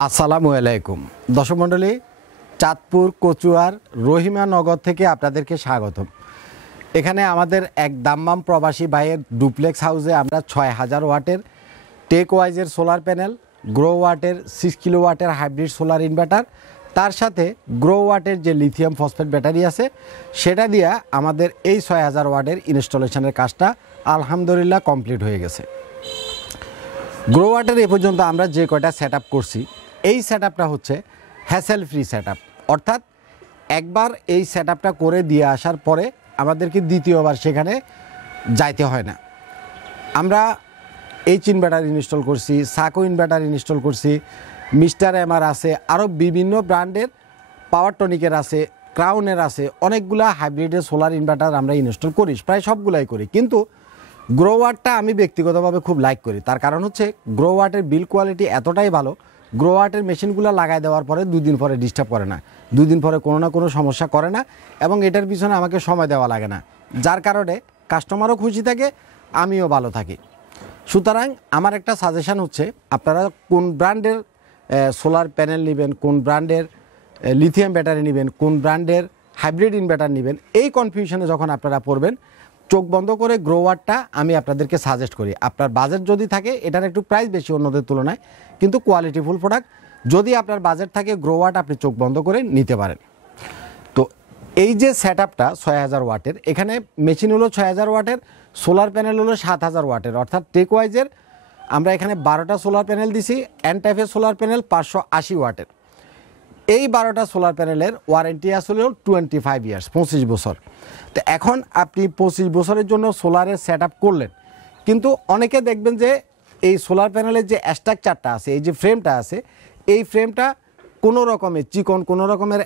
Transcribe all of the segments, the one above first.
আসসালামু আলাইকুম দর্শক মণ্ডলী, চাঁদপুর কচুয়ার রহিমা নগর থেকে আপনাদেরকে স্বাগতম। এখানে আমাদের এক দাম্মাম প্রবাসী ভাইয়ের ডুপ্লেক্স হাউসে আমরা ৬,০০০ ওয়াটের টেক ওয়াইজের সোলার প্যানেল, গ্রো ওয়াটের 6 কিলোওয়াটের হাইব্রিড সোলার ইনভার্টার, তার সাথে গ্রো ওয়াটের যে লিথিয়াম ফসফেট ব্যাটারি আছে সেটা দিয়ে আমাদের এই ৬,০০০ ওয়াটের ইনস্টলেশনের কাজটা আলহামদুলিল্লাহ কমপ্লিট হয়ে গেছে। গ্রো ওয়াটের এ পর্যন্ত আমরা যে কয়টা সেট করছি, এই সেট হচ্ছে হ্যাসেল ফ্রি সেট, অর্থাৎ একবার এই সেট করে দিয়ে আসার পরে আমাদেরকে দ্বিতীয়বার সেখানে যাইতে হয় না। আমরা এইচ ইনভার্টার ইনস্টল করছি, সাকো ইনভার্টার ইনস্টল করছি, মিস্টার এমআর আছে, আরও বিভিন্ন ব্র্যান্ডের পাওয়ার টনিকের আছে, ক্রাউনের আছে, অনেকগুলা হাইব্রিডের সোলার ইনভার্টার আমরা ইনস্টল করি, প্রায় সবগুলাই করি। কিন্তু গ্রো ওয়াটটা আমি ব্যক্তিগতভাবে খুব লাইক করি। তার কারণ হচ্ছে গ্রো ওয়াটের বিল কোয়ালিটি এতটাই ভালো, গ্রো ওয়াটের মেশিনগুলো লাগাই দেওয়ার পরে 2 দিন পরে ডিস্টার্ব করে না, 2 দিন পরে কোনো না কোনো সমস্যা করে না, এবং এটার পিছনে আমাকে সময় দেওয়া লাগে না, যার কারণে কাস্টমারও খুশি থাকে, আমিও ভালো থাকি। সুতরাং আমার একটা সাজেশান হচ্ছে, আপনারা কোন ব্র্যান্ডের সোলার প্যানেল নেবেন, কোন ব্র্যান্ডের লিথিয়াম ব্যাটারি নেবেন, কোন ব্র্যান্ডের হাইব্রিড ইনভার্টার নেবেন, এই কনফিউশনে যখন আপনারা পড়বেন, চোখ বন্ধ করে গ্রো ওয়াটটা আমি আপনাদেরকে সাজেস্ট করি। আপনার বাজেট যদি থাকে, এটার একটু প্রাইস বেশি অন্যদের তুলনায়, কিন্তু কোয়ালিটিফুল প্রোডাক্ট। যদি আপনার বাজেট থাকে, গ্রো ওয়াট আপনি চোখ বন্ধ করে নিতে পারেন। তো এই যে সেট ৬,০০০ ওয়াটের, এখানে মেশিন হলো ৬,০০০ ওয়াটের, সোলার প্যানেল হলো ৭,০০০ ওয়াটের, অর্থাৎ টেক ওয়াইজের আমরা এখানে 12টা সোলার প্যানেল দিছি। এন টাইপের সোলার প্যানেল 580 ওয়াটের। এই 12টা সোলার প্যানেলের ওয়ারেন্টি আসলে 25 ইয়ার্স, 25 বছর। তো এখন আপনি 25 বছরের জন্য সোলারের সেট করলেন, কিন্তু অনেকে দেখবেন যে এই সোলার প্যানেলের যে স্ট্রাকচারটা আছে, এই যে ফ্রেমটা আছে, এই ফ্রেমটা কোনো রকমের চিকন, কোনো রকমের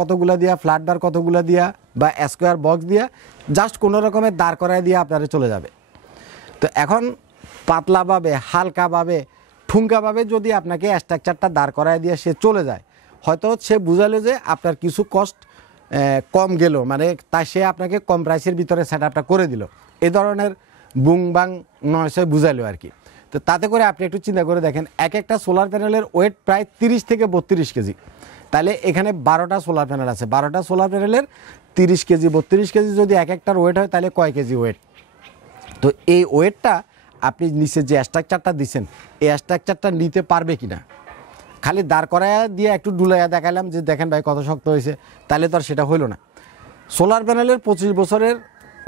কতগুলো দিয়া, ফ্ল্যাট বার কতগুলো দিয়া, বা স্কোয়ার বক্স দিয়া, জাস্ট কোনো রকমের দাঁড় করায় দিয়ে আপনারা চলে যাবে। তো এখন পাতলাভাবে, হালকাভাবে, ঠুঙ্কাভাবে যদি আপনাকে স্ট্রাকচারটা দাঁড় করায় দিয়ে সে চলে যায়, হয়তো সে বুঝালো যে আপনার কিছু কস্ট কম গেল, মানে তা সে আপনাকে কম প্রাইসের ভিতরে সেট করে দিল, এই ধরনের বুং বাং নয়সে বুঝাইলো আর কি। তো তাতে করে আপনি একটু চিন্তা করে দেখেন, এক একটা সোলার প্যানেলের ওয়েট প্রায় 30 থেকে 32 কেজি। তাহলে এখানে 12টা সোলার প্যানেল আছে, 12টা সোলার প্যানেলের 30 কেজি 32 কেজি যদি এক একটার ওয়েট হয়, তাহলে কয় কেজি ওয়েট? তো এই ওয়েটটা আপনি নিচে যে স্ট্রাকচারটা দিচ্ছেন, এই স্ট্রাকচারটা নিতে পারবে কিনা? খালি দাঁড় করায়া দিয়ে একটু ডুলাইয়া দেখালাম যে দেখেন ভাই কত শক্ত হয়েছে, তাহলে তো আর সেটা হইল না। সোলার প্যানেলের 25 বছরের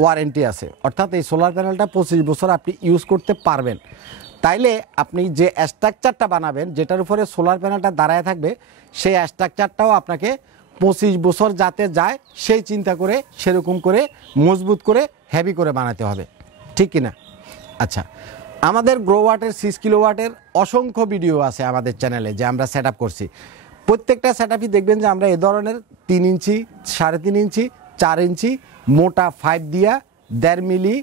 ওয়ারেন্টি আছে, অর্থাৎ এই সোলার প্যানেলটা 25 বছর আপনি ইউজ করতে পারবেন। তাইলে আপনি যে স্ট্রাকচারটা বানাবেন, যেটার উপরে সোলার প্যানেলটা দাঁড়ায় থাকবে, সেই স্ট্রাকচারটাও আপনাকে 25 বছর যাতে যায় সেই চিন্তা করে, সেরকম করে মজবুত করে, হেভি করে বানাতে হবে, ঠিক কিনা? আচ্ছা, আমাদের গ্রো ওয়াটের 6 কিলোওয়াটের অসংখ্য ভিডিও আছে আমাদের চ্যানেলে, যে আমরা সেট করছি। প্রত্যেকটা সেট দেখবেন যে আমরা এ ধরনের 3 ইঞ্চি, 3.5 ইঞ্চি, 4 ইঞ্চি মোটা 5 দিয়া, 1.5 মিলি,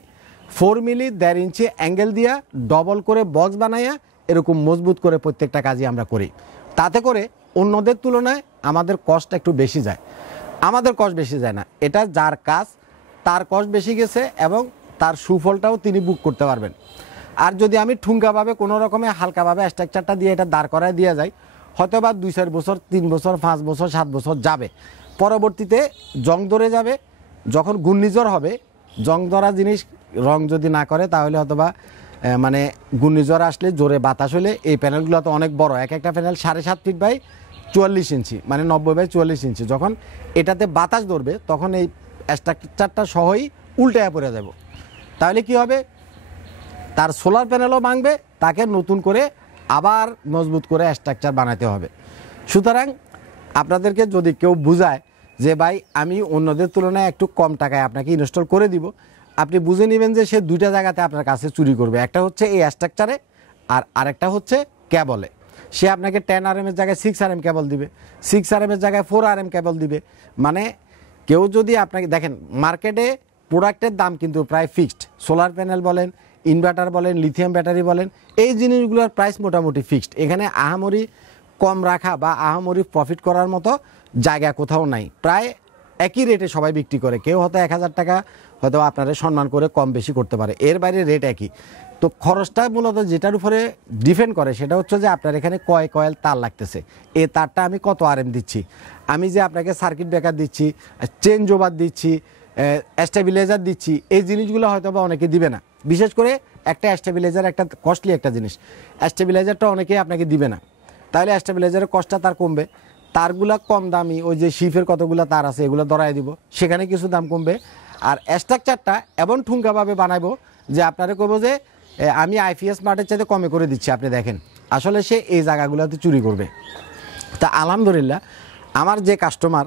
4 মিলি, 1.5 ইঞ্চি অ্যাঙ্গেল দিয়া, ডবল করে বক্স বানাইয়া, এরকম মজবুত করে প্রত্যেকটা কাজই আমরা করি। তাতে করে অন্যদের তুলনায় আমাদের কস্ট একটু বেশি যায়। আমাদের কস্ট বেশি যায় না, এটা যার কাজ তার কস্ট বেশি গেছে, এবং তার সুফলটাও তিনি বুক করতে পারবেন। আর যদি আমি ঠুঙ্কাভাবে, কোনো রকমে হালকাভাবে স্ট্রাকচারটা দিয়ে এটা দাঁড় করায় দিয়ে যাই, হয়তো বা 2-4 বছর, 3 বছর, 5 বছর, 7 বছর যাবে, পরবর্তীতে জং ধরে যাবে। যখন ঘূর্ণিঝড় হবে, জং ধরা জিনিস রং যদি না করে, তাহলে হয়তো বা মানে ঘূর্ণিঝড় আসলে, জোরে বাতাস হলে, এই প্যানেলগুলো তো অনেক বড়, এক একটা প্যানেল 7.5 ফিট বাই 44 ইঞ্চি, মানে 90 বাই 44 ইঞ্চি। যখন এটাতে বাতাস ধরবে, তখন এই স্ট্রাকচারটা সহই উল্টায়া পড়ে যাব। তাহলে কি হবে? তার সোলার প্যানেলও ভাঙবে, তাকে নতুন করে আবার মজবুত করে স্ট্রাকচার বানাতে হবে। সুতরাং আপনাদেরকে যদি কেউ বুঝায় যে ভাই আমি অন্যদের তুলনায় একটু কম টাকায় আপনাকে ইনস্টল করে দিব, আপনি বুঝে নেবেন যে সে 2টা জায়গাতে আপনার কাছে চুরি করবে। একটা হচ্ছে এই স্ট্রাকচারে, আর আরেকটা হচ্ছে কেবলে। সে আপনাকে 10 RM এর জায়গায় 6 RM কেবল দিবে, 6 RM এর জায়গায় 4 RM কেবল দিবে। মানে কেউ যদি আপনাকে দেখেন, মার্কেটে প্রোডাক্টের দাম কিন্তু প্রায় ফিক্সড। সোলার প্যানেল বলেন, ইনভার্টার বলেন, লিথিয়াম ব্যাটারি বলেন, এই জিনিসগুলোর প্রাইস মোটামুটি ফিক্সড। এখানে আহামরি কম রাখা বা আহামরি প্রফিট করার মতো জায়গা কোথাও নাই। প্রায় একই রেটে সবাই বিক্রি করে। কেউ হয়তো 1,000 টাকা হয়তো আপনারা সম্মান করে কম বেশি করতে পারে, এর বাইরে রেট একই। তো খরচটা মূলত যেটার উপরে ডিপেন্ড করে সেটা হচ্ছে যে আপনার এখানে কয় কয়েল তার লাগতেছে, এই তারটা আমি কত আরএম দিচ্ছি, আমি যে আপনাকে সার্কিট ব্রেকার দিচ্ছি, চেঞ্জ ওভার দিচ্ছি, স্টেবিলাইজার দিচ্ছি, এই জিনিসগুলো হয়তো বা অনেকে দিবে না। বিশেষ করে একটা স্টেবিলাইজার একটা কস্টলি একটা জিনিস, স্টেবিলাইজারটা অনেকেই আপনাকে দিবে না, তাহলে স্টেবিলাইজারের কস্টটা তার কমবে। তারগুলা কম দামি, ওই যে শিফের কতগুলো তার আছে এগুলো ধরাই দিব, সেখানে কিছু দাম কমবে। আর স্ট্রাকচারটা এমন ঠুঙ্কাভাবে বানাবো যে আপনারা কইব যে আমি আইপিএস মার্টের চাইতে কমে করে দিচ্ছি, আপনি দেখেন আসলে সে এই জায়গাগুলোতে চুরি করবে। তা আলহামদুলিল্লাহ আমার যে কাস্টমার,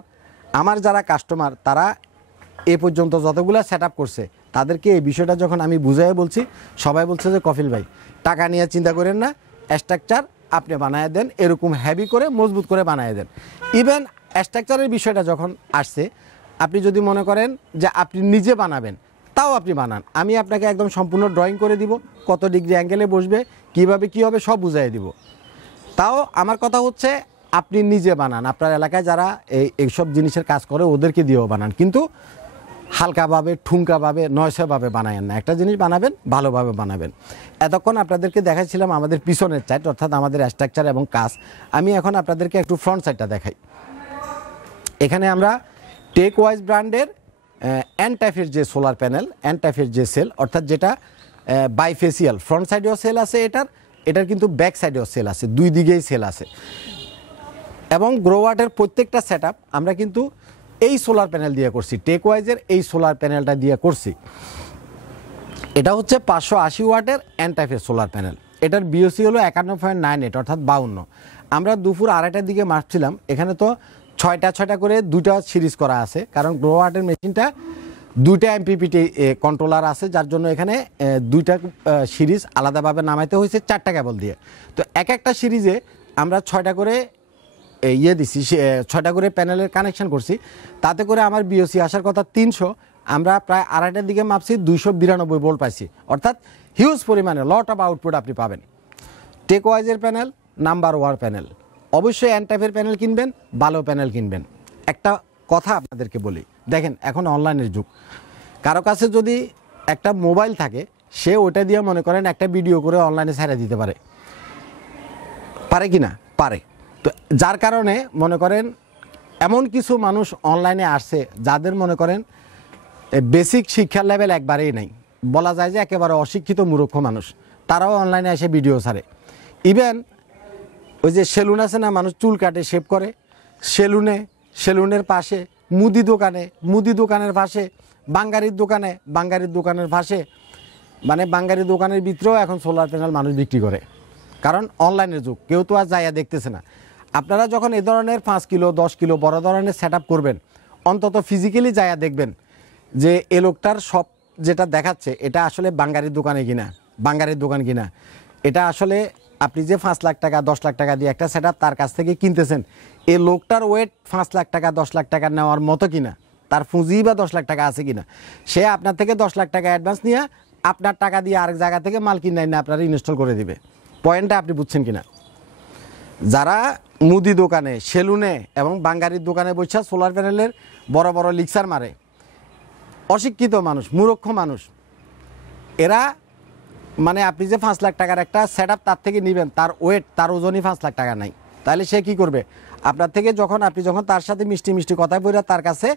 আমার যারা কাস্টমার তারা এ পর্যন্ত যতগুলো সেট আপ করছে তাদেরকে এই বিষয়টা যখন আমি বুঝাই বলছি, সবাই বলছে যে কফিল ভাই টাকা নিয়ে চিন্তা করেন না, স্ট্রাকচার আপনি বানায় দেন, এরকম হেভি করে মজবুত করে বানায় দেন। ইভেন স্ট্রাকচারের বিষয়টা যখন আসছে, আপনি যদি মনে করেন যে আপনি নিজে বানাবেন তাও আপনি বানান, আমি আপনাকে একদম সম্পূর্ণ ড্রয়িং করে দিব, কত ডিগ্রি অ্যাঙ্গেলে বসবে, কীভাবে কী হবে সব বুঝাই দিব। তাও আমার কথা হচ্ছে আপনি নিজে বানান, আপনার এলাকায় যারা এইসব জিনিসের কাজ করে ওদেরকে দিয়েও বানান, কিন্তু হালকাভাবে ঠুঙ্কাভাবে নয়সভাবে বানায়েন না। একটা জিনিস বানাবেন ভালোভাবে বানাবেন। এতক্ষণ আপনাদেরকে দেখাচ্ছিলাম আমাদের পিছনের সাইড, অর্থাৎ আমাদের স্ট্রাকচার এবং কাজ। আমি এখন আপনাদেরকে একটু ফ্রন্ট সাইডটা দেখাই। এখানে আমরা টেক ওয়াইজ ব্র্যান্ডের এন টাইপের যে সোলার প্যানেল, এন টাইপের যে সেল, অর্থাৎ যেটা বাইফেসিয়াল, ফ্রন্ট সাইডেও সেল আছে এটার কিন্তু ব্যাক সাইডেও সেল আছে, দুই দিকেই সেল আছে। এবং গ্রোওয়াটের প্রত্যেকটা সেট আমরা কিন্তু এই সোলার প্যানেল দিয়ে করছি, টেক ওয়াইজের এই সোলার প্যানেলটা দিয়ে করছি। এটা হচ্ছে 580 ওয়াটের এন টাইপের সোলার প্যানেল। এটার বিওসি হলো 51.98 অর্থাৎ 52। আমরা দুপুর 2:30টার দিকে মাপছিলাম, এখানে তো 6টা করে 2টা সিরিজ করা আছে, কারণ গ্রোওয়াটের মেশিনটা 2টা এমপিপিটি কন্ট্রোলার আছে, যার জন্য এখানে 2টা সিরিজ আলাদাভাবে নামাইতে হয়েছে 4টা কেবল দিয়ে। তো একটা সিরিজে আমরা 6টা করে দিছি, 6টা করে প্যানেলের কানেকশন করছি, তাতে করে আমার বিওসি আসার কথা 300, আমরা প্রায় 2:30টার দিকে মাপছি 292 ভোল্ট পাইছি, অর্থাৎ হিউজ পরিমাণে লট অফ আউটপুট আপনি পাবেন। টেক ওয়াইজের প্যানেল নাম্বার 1 প্যানেল, অবশ্যই এন টাইপের প্যানেল কিনবেন, ভালো প্যানেল কিনবেন। একটা কথা আপনাদেরকে বলি, দেখেন এখন অনলাইনের যুগ, কারো কাছে যদি একটা মোবাইল থাকে সে ওটা দিয়ে মনে করেন একটা ভিডিও করে অনলাইনে ছেড়ে দিতে পারে, পারে কি না? পারে। তো যার কারণে মনে করেন এমন কিছু মানুষ অনলাইনে আসছে যাদের মনে করেন বেসিক শিক্ষার লেভেল একবারেই নেই, বলা যায় যে একেবারে অশিক্ষিত মূর্খ মানুষ, তারাও অনলাইনে এসে ভিডিও ছাড়ে। ইভেন ওই যে সেলুন আছে না, মানুষ চুল কাটে শেভ করে, সেলুনের পাশে মুদি দোকানের পাশে বাঙ্গারির দোকানের পাশে, মানে বাঙ্গারি দোকানের ভিতরেও এখন সোলার প্যানেল মানুষ বিক্রি করে, কারণ অনলাইনের যুগ, কেউ তো আর যাইয়া দেখতেছে না। আপনারা যখন এ ধরনের 5 কিলো 10 কিলো বড় ধরনের সেট করবেন, অন্তত ফিজিক্যালি যাইয়া দেখবেন যে এ লোকটার সব যেটা দেখাচ্ছে এটা আসলে বাঙ্গারির দোকান কিনা, এটা আসলে আপনি যে 5 লাখ টাকা 10 লাখ টাকা দিয়ে একটা সেট তার কাছ থেকে কিনতেছেন, এই লোকটার ওয়েট 5 লাখ টাকা 10 লাখ টাকা নেওয়ার মতো কিনা, তার পুঁজি বা 10 লাখ টাকা আছে কিনা, সে আপনার থেকে 10 লাখ টাকা অ্যাডভান্স নিয়ে আপনার টাকা দিয়ে আরেক জায়গা থেকে মাল কিনে না আপনারা ইনস্টল করে দিবে। পয়েন্টটা আপনি বুঝছেন কিনা? যারা মুদি দোকানে, সেলুনে এবং বাঙ্গারির দোকানে বসে সোলার প্যানেলের বড় বড় লিকচার মারে, অশিক্ষিত মানুষ, মূর্খ মানুষ, এরা মানে আপনি যে 5 লাখ টাকার একটা সেট তার থেকে নেবেন, তার ওয়েট তার ওজনই 5 লাখ টাকা নাই, তাহলে সে কি করবে? আপনার থেকে আপনি যখন তার সাথে মিষ্টি কথায় বলে তার কাছে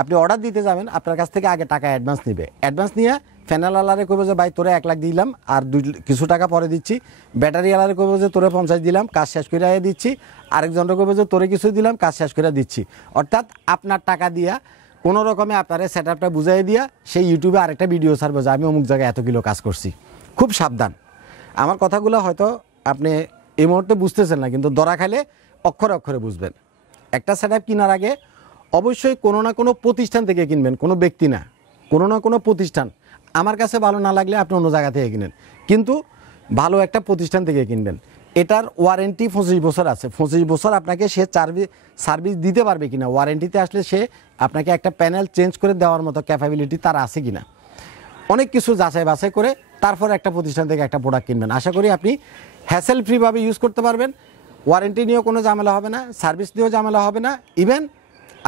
আপনি অর্ডার দিতে যাবেন, আপনার কাছ থেকে আগে টাকা অ্যাডভান্স নেবে, অ্যাডভান্স নিয়ে ফ্যানেল আলারে করবে যে ভাই তোরে 1 লাখ দিলাম আর কিছু টাকা পরে দিচ্ছি, ব্যাটারি আলারে করবে যে তোরে 50 দিলাম কাজ শেষ করে দিচ্ছি, আরেকজনটা করবে যে তোরে কিছু দিলাম কাজ শেষ করে দিচ্ছি, অর্থাৎ আপনার টাকা দিয়া কোনো রকমে আপনারা সেট আপটা বুঝাই দিয়া সেই ইউটিউবে আরেকটা ভিডিও ছাড়বে যে আমি অমুক জায়গায় এত কিলো কাজ করছি। খুব সাবধান, আমার কথাগুলো হয়তো আপনি এই মুহূর্তে বুঝতেছেন না, কিন্তু ধরা খাইলে অক্ষরে অক্ষরে বুঝবেন। একটা সেট আপ কেনার আগে অবশ্যই কোনো না কোনো প্রতিষ্ঠান থেকে কিনবেন, কোনো ব্যক্তি না, কোনো না কোনো প্রতিষ্ঠান। আমার কাছে ভালো না লাগলে আপনি অন্য জায়গা থেকে কিনেন, কিন্তু ভালো একটা প্রতিষ্ঠান থেকে কিনবেন। এটার ওয়ারেন্টি 25 বছর আছে, 25 বছর আপনাকে সে সার্ভিস দিতে পারবে কিনা, ওয়ারেন্টিতে আসলে সে আপনাকে একটা প্যানেল চেঞ্জ করে দেওয়ার মতো ক্যাপাবিলিটি তার আছে কিনা, অনেক কিছু যাচাই বাছাই করে তারপর একটা প্রতিষ্ঠান থেকে একটা প্রোডাক্ট কিনবেন। আশা করি আপনি হ্যাসেল ফ্রিভাবে ইউজ করতে পারবেন, ওয়ারেন্টি নিয়েও কোনো ঝামেলা হবে না, সার্ভিস নিয়েও ঝামেলা হবে না, ইভেন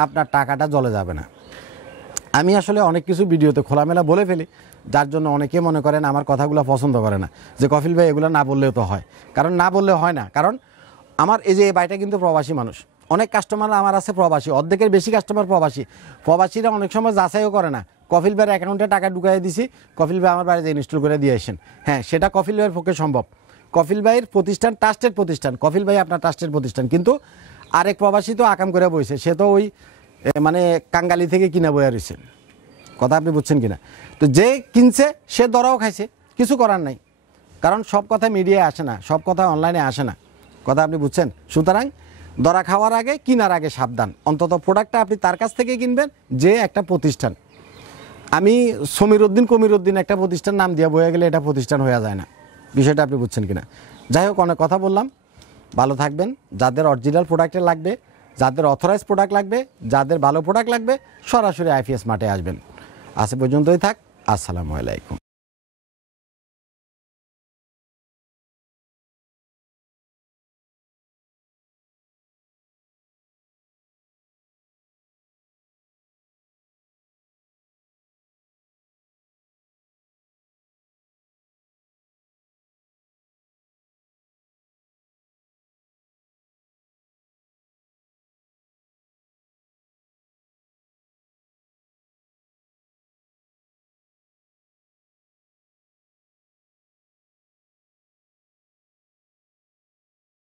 আপনার টাকাটা জলে যাবে না। আমি আসলে অনেক কিছু ভিডিওতে খোলামেলা বলে ফেলি, যার জন্য অনেকে মনে করেন আমার কথাগুলো পছন্দ করে না, যে কফিল ভাই এগুলো না বললেও তো হয়। কারণ না বললে হয় না, কারণ আমার এই যে এই ভাইটা কিন্তু প্রবাসী মানুষ, অনেক কাস্টমার আমার আছে প্রবাসী, অর্ধেকের বেশি কাস্টমার প্রবাসী। প্রবাসীরা অনেক সময় যাচাইও করে না, কফিল ভাইয়ের অ্যাকাউন্টে টাকা ঢুকাই দিছি, কফিল ভাই আমার বাড়িতে ইনস্টল করে দিয়ে আসেন। হ্যাঁ, সেটা কফিল ভাইয়ের পক্ষে সম্ভব। কফিল ভাইয়ের প্রতিষ্ঠান ট্রাস্টের প্রতিষ্ঠান, কফিল ভাই আপনার ট্রাস্টের প্রতিষ্ঠান, কিন্তু আরেক প্রবাসী তো আকাম করে বইছে, সে তো ওই মানে কাঙ্গালি থেকে কিনা বইয়া রয়েছে। কথা আপনি বুঝছেন কিনা? তো যে কিনছে সে দরাও খাইছে, কিছু করার নাই, কারণ সব কথা মিডিয়ায় আসে না, সব কথা অনলাইনে আসে না। কথা আপনি বুঝছেন? সুতরাং দরা খাওয়ার আগে কিনার আগে সাবধান, অন্তত প্রোডাক্টটা আপনি তার কাছ থেকে কিনবেন যে একটা প্রতিষ্ঠান। আমি কমিরুদ্দিন একটা প্রতিষ্ঠান নাম দিয়ে বয়ে গেলে এটা প্রতিষ্ঠান হয়ে যায় না। বিষয়টা আপনি বুঝছেন কিনা? যাই হোক, অনেক কথা বললাম, ভালো থাকবেন। যাদের অরিজিনাল প্রোডাক্টের লাগবে, যাদের অথরাইজ প্রোডাক্ট লাগবে, যাদের ভালো প্রোডাক্ট লাগবে, সরাসরি আইপিএস মার্টে আসবেন। আজ পর্যন্তই থাক। আসসালামু আলাইকুম।